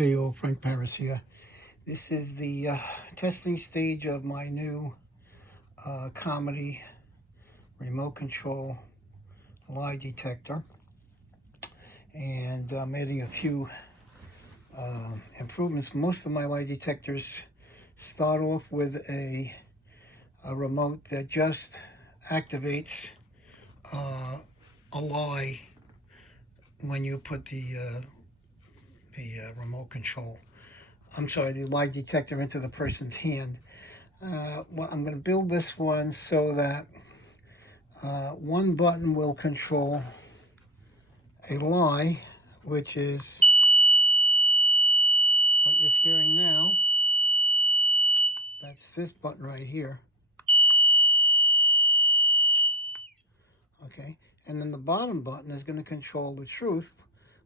Hey, yo, Frank Paris here. This is the testing stage of my new comedy remote control lie detector, and I'm adding a few improvements. Most of my lie detectors start off with a remote that just activates uh, a lie when you put the remote control. I'm sorry, the lie detector into the person's hand. Well, I'm going to build this one so that one button will control a lie, which is what you're hearing now. That's this button right here. Okay. And then the bottom button is going to control the truth,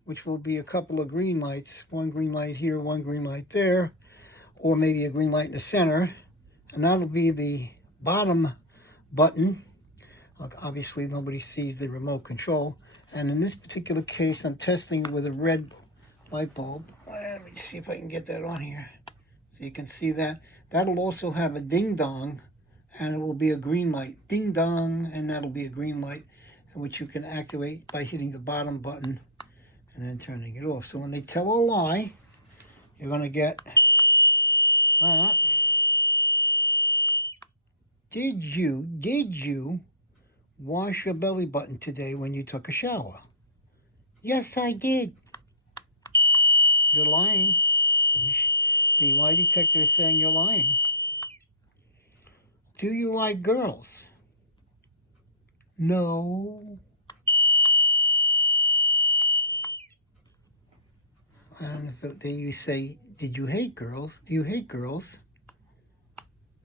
which will be a couple of green lights. One green light here, one green light there, or maybe a green light in the center. And that'll be the bottom button. Obviously, nobody sees the remote control. And in this particular case, I'm testing with a red light bulb. Let me see if I can get that on here. So you can see that. That'll also have a ding dong, and it will be a green light. Ding dong, and that'll be a green light, which you can activate by hitting the bottom button and then turning it off. So when they tell a lie, you're going to get that. Did you wash your belly button today when you took a shower? Yes, I did. You're lying. The lie detector is saying you're lying. Do you like girls? No. And if you say, did you hate girls? Do you hate girls?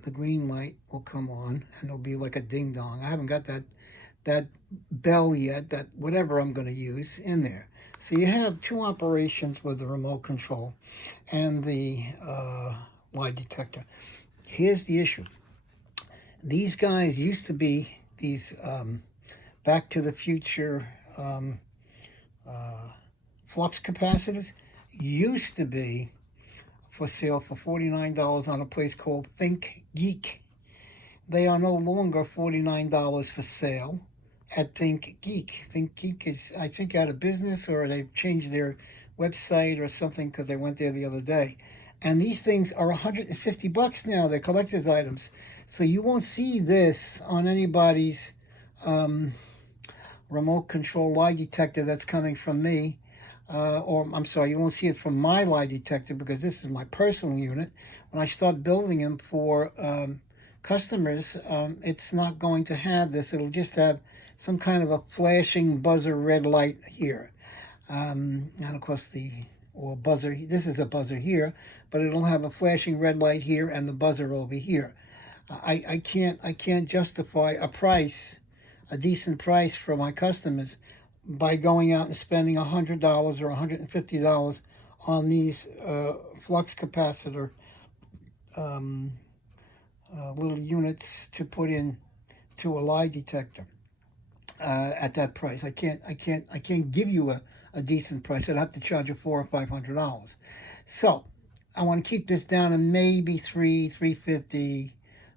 The green light will come on and it'll be like a ding dong. I haven't got that bell yet, that whatever I'm going to use in there. So you have two operations with the remote control and the lie detector. Here's the issue. These guys used to be these Back to the Future flux capacitors. Used to be for sale for $49 on a place called Think Geek. They are no longer $49 for sale at Think Geek. Think Geek is, I think, out of business, or they've changed their website or something, because I went there the other day. And these things are $150 now. They're collector's items. So you won't see this on anybody's remote control lie detector that's coming from me. Or I'm sorry, you won't see it from my lie detector, because this is my personal unit. When I start building them for customers, it's not going to have this. It'll just have some kind of a flashing buzzer red light here. And of course or buzzer, this is a buzzer here, but it'll have a flashing red light here and the buzzer over here. I can't justify a decent price for my customers by going out and spending $100 or $150 on these flux capacitor little units to put in to a lie detector at that price. I can't give you a decent price. I'd have to charge you $400 or $500. So I want to keep this down to maybe $350,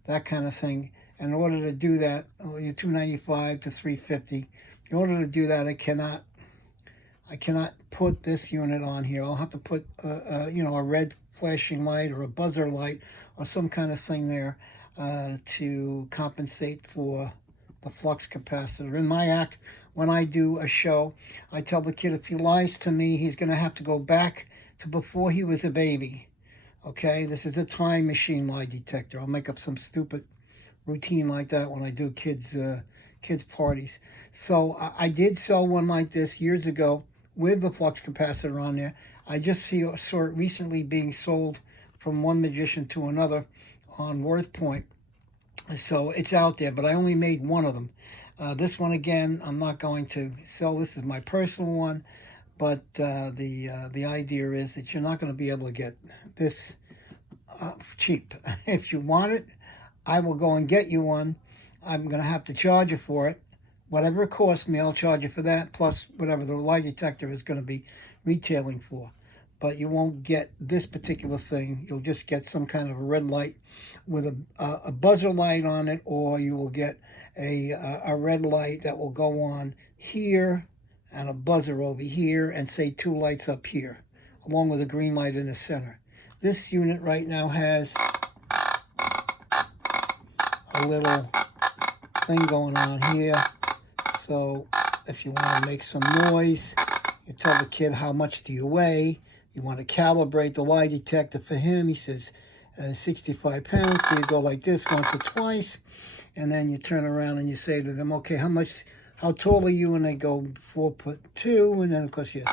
that kind of thing. And in order to do that, you're $295 to $350. In order to do that, I cannot put this unit on here. I'll have to put a red flashing light or a buzzer light or some kind of thing there to compensate for the flux capacitor. In my act, when I do a show, I tell the kid if he lies to me, he's going to have to go back to before he was a baby. Okay, this is a time machine lie detector. I'll make up some stupid routine like that when I do kids parties. So I did sell one like this years ago with the flux capacitor on there. I just saw it recently being sold from one magician to another on Worth Point. So it's out there, but I only made one of them. This one, again, I'm not going to sell. This is my personal one, but the idea is that you're not going to be able to get this cheap. If you want it, I will go and get you one. I'm going to have to charge you for it. Whatever it costs me, I'll charge you for that, plus whatever the lie detector is going to be retailing for. but you won't get this particular thing. You'll just get some kind of a red light with a buzzer light on it, or you will get a red light that will go on here and a buzzer over here, and say 2 lights up here, along with a green light in the center. This unit right now has a little thing going on here. So if you want to make some noise, you tell the kid how much do you weigh. You want to calibrate the lie detector for him. He says 65 pounds. So you go like this once or twice, and then you turn around and you say to them, okay, how tall are you? And they go 4'2", and then of course you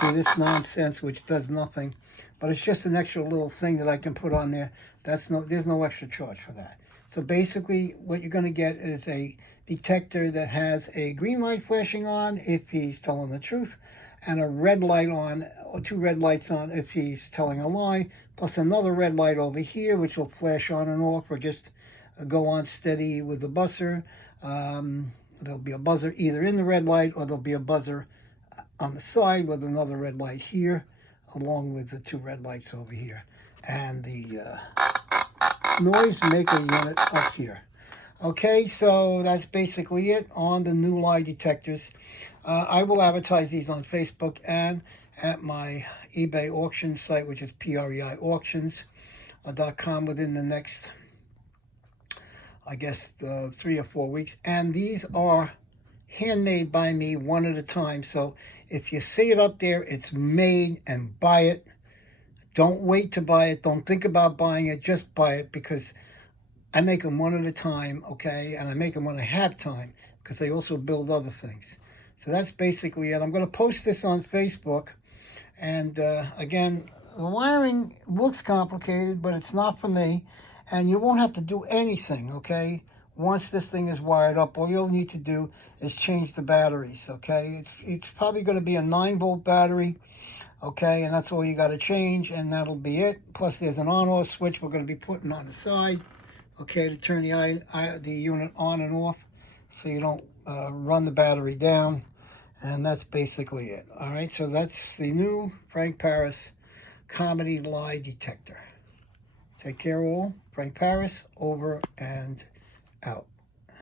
do this nonsense which does nothing, but it's just an extra little thing that I can put on there. There's no extra charge for that. So basically what you're going to get is a detector that has a green light flashing on if he's telling the truth, and a red light on, or 2 red lights on if he's telling a lie, plus another red light over here which will flash on and off, or just go on steady with the buzzer. There'll be a buzzer either in the red light, or there'll be a buzzer on the side with another red light here, along with the 2 red lights over here, and the noise maker unit up here. Okay, so that's basically it on the new lie detectors. I will advertise these on Facebook and at my eBay auction site, which is PREIauctions.com, within the next, I guess, 3 or 4 weeks. And these are handmade by me one at a time. So if you see it up there, it's made, and buy it. Don't wait to buy it. Don't think about buying it. Just buy it, because I make them one at a time, okay? And I make them when I have time, because I also build other things. So that's basically it. I'm going to post this on Facebook. And again, the wiring looks complicated, but it's not for me. And you won't have to do anything, okay? Once this thing is wired up, all you'll need to do is change the batteries, okay? It's probably going to be a 9-volt battery, okay? And that's all you got to change, and that'll be it. Plus, there's an on-off switch we're going to be putting on the side, okay, to turn the unit on and off, so you don't run the battery down. And that's basically it. All right, so that's the new Frank Paris comedy lie detector. Take care, all. Frank Paris, over and out.